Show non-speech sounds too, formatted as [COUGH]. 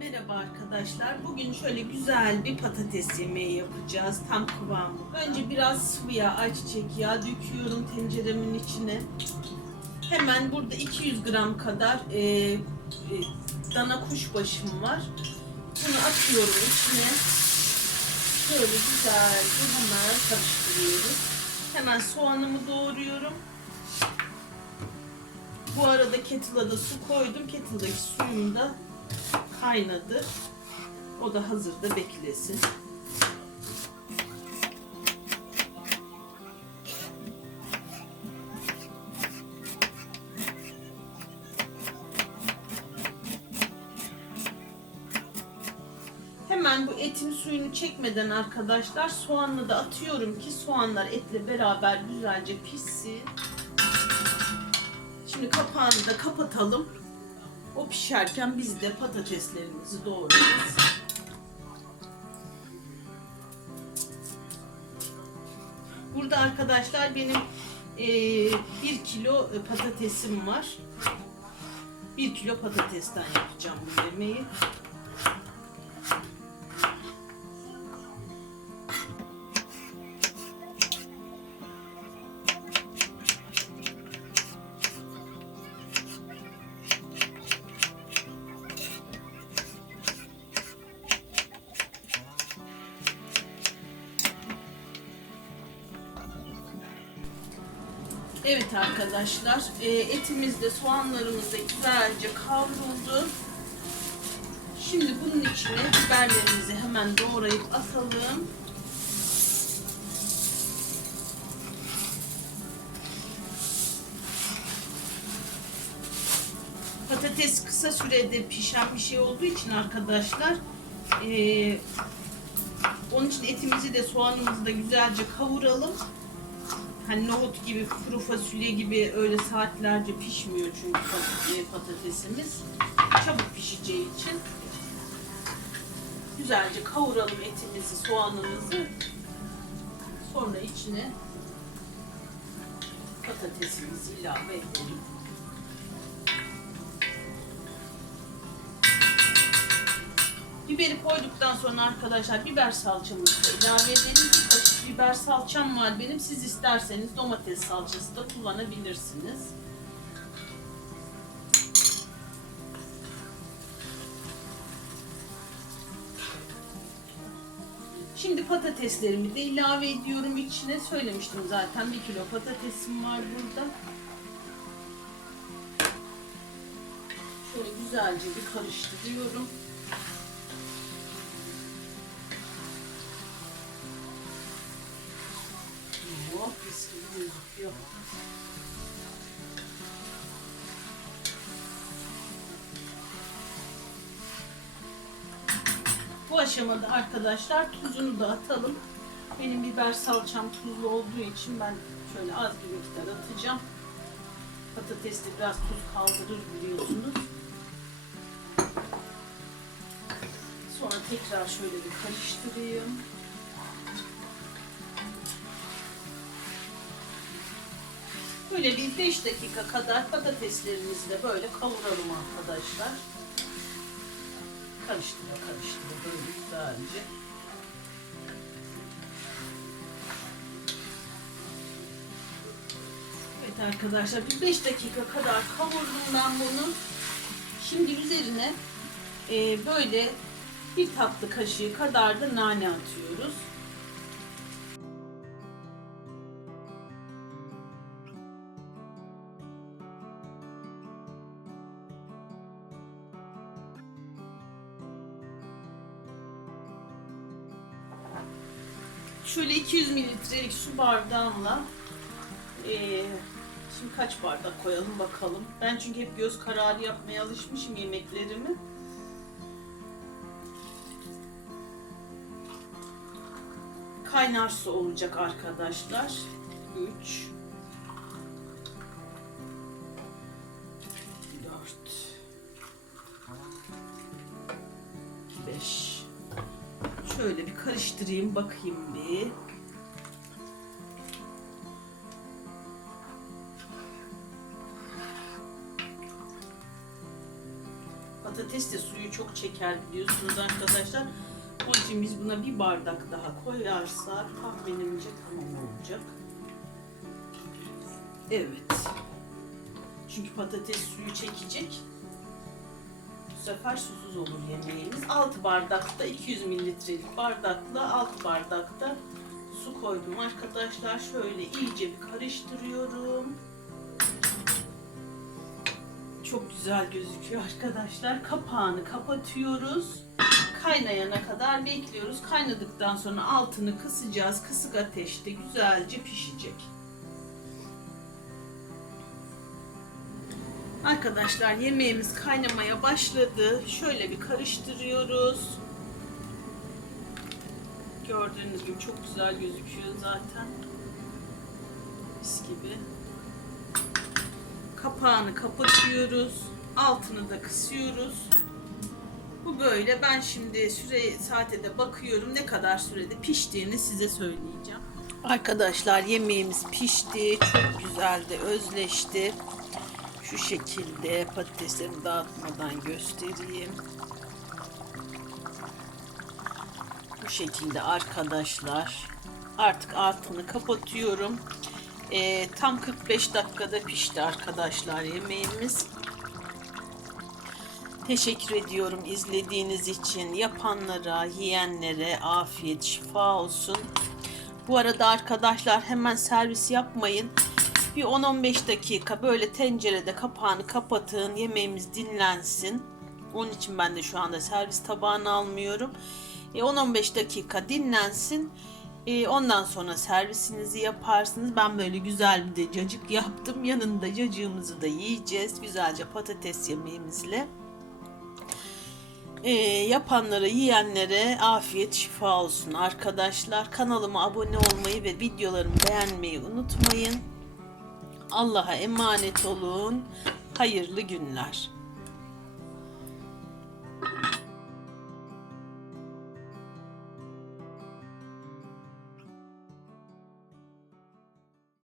Merhaba arkadaşlar. Bugün şöyle güzel bir patates yemeği yapacağız. Tam kıvamı. Önce biraz sıvı yağ, ayçiçek yağı döküyorum tenceremin içine. Hemen burada 200 gram kadar e, e, dana kuşbaşım var. Bunu atıyorum içine. Şöyle güzelce hemen karıştırıyoruz. Hemen soğanımı doğruyorum. Bu arada kettle'a da su koydum. Kettle'daki suyum da kaynadı. O da hazırda beklesin. Hemen bu etin suyunu çekmeden arkadaşlar soğanla da atıyorum ki soğanlar etle beraber güzelce pişsin. Şimdi kapağını da kapatalım. O pişerken biz de patateslerimizi doğrayacağız. Burada arkadaşlar benim eee, bir kilo e, patatesim var. Bir kilo patatesten yapacağım bu yemeği. Evet arkadaşlar, e, etimiz güzelce kavruldu. Şimdi bunun içine biberlerimizi hemen doğrayıp atalım. Patates kısa sürede pişen bir şey olduğu için arkadaşlar, e, onun için etimizi de soğanımızı da güzelce kavuralım. Hani nohut gibi, kuru fasulye gibi öyle saatlerce pişmiyor çünkü pat- patatesimiz. Çabuk pişeceği için. Güzelce kavuralım etimizi, soğanımızı. Sonra içine patatesimizi ilave edelim. Biberi koyduktan sonra arkadaşlar biber salçamızı ilave edelim. Biber salçam var benim. Siz isterseniz domates salçası da kullanabilirsiniz. Şimdi patateslerimi de ilave ediyorum içine. Söylemiştim zaten bir kilo patatesim var burada. Şöyle güzelce bir karıştırıyorum. Bu aşamada arkadaşlar tuzunu da atalım. Benim biber salçam tuzlu olduğu için ben şöyle az bir miktar atacağım. Patateste biraz tuz kaldırır biliyorsunuz. Sonra tekrar şöyle bir karıştırayım. Böyle bir 5 dakika kadar patateslerimizi de böyle kavuralım arkadaşlar. Karıştıra karıştıra böyle güzelce. Evet arkadaşlar bir 5 dakika kadar kavurdum ben bunu. Şimdi üzerine e, böyle bir tatlı kaşığı kadar da nane atıyoruz. Şöyle 200 mililitrelik su bardağımla eee, şimdi kaç bardak koyalım bakalım. Ben çünkü hep göz kararı yapmaya alışmışım yemeklerimi. Kaynar su olacak arkadaşlar. 3 Şöyle bir karıştırayım bakayım bir. patates de suyu çok çeker biliyorsunuz arkadaşlar. Onun için biz buna bir bardak daha koyarsak tahminimce tamam olacak. Evet. Çünkü patates suyu çekecek. Sefer susuz olur yemeğimiz. 6 bardakta 200 mililitrelik bardakla 6 bardakta su koydum arkadaşlar. Şöyle iyice bir karıştırıyorum. Çok güzel gözüküyor arkadaşlar. Kapağını kapatıyoruz. Kaynayana kadar bekliyoruz. Kaynadıktan sonra altını kısacağız. Kısık ateşte güzelce pişecek. Arkadaşlar yemeğimiz kaynamaya başladı. Şöyle bir karıştırıyoruz. Gördüğünüz gibi çok güzel gözüküyor zaten. Mis gibi. Kapağını kapatıyoruz. Altını da kısıyoruz. Bu böyle. Ben şimdi süre saate de bakıyorum. Ne kadar sürede piştiğini size söyleyeceğim. Arkadaşlar yemeğimiz pişti. Çok güzel de özleşti. Şu şekilde patateslerimi dağıtmadan göstereyim. Bu şekilde arkadaşlar. Artık altını kapatıyorum. Ee, tam 45 dakikada pişti arkadaşlar yemeğimiz. Teşekkür ediyorum izlediğiniz için. Yapanlara, yiyenlere afiyet, şifa olsun. Bu arada arkadaşlar hemen servis yapmayın. Bir 10-15 dakika böyle tencerede kapağını kapatın. Yemeğimiz dinlensin. Onun için ben de şu anda servis tabağını almıyorum. E, 10-15 dakika dinlensin. E, ondan sonra servisinizi yaparsınız. Ben böyle güzel bir de cacık [LAUGHS] yaptım. Yanında cacığımızı da yiyeceğiz. Güzelce patates yemeğimizle. E, yapanlara, yiyenlere afiyet, şifa olsun arkadaşlar. Kanalıma abone olmayı ve videolarımı beğenmeyi unutmayın. Allah'a emanet olun. Hayırlı günler.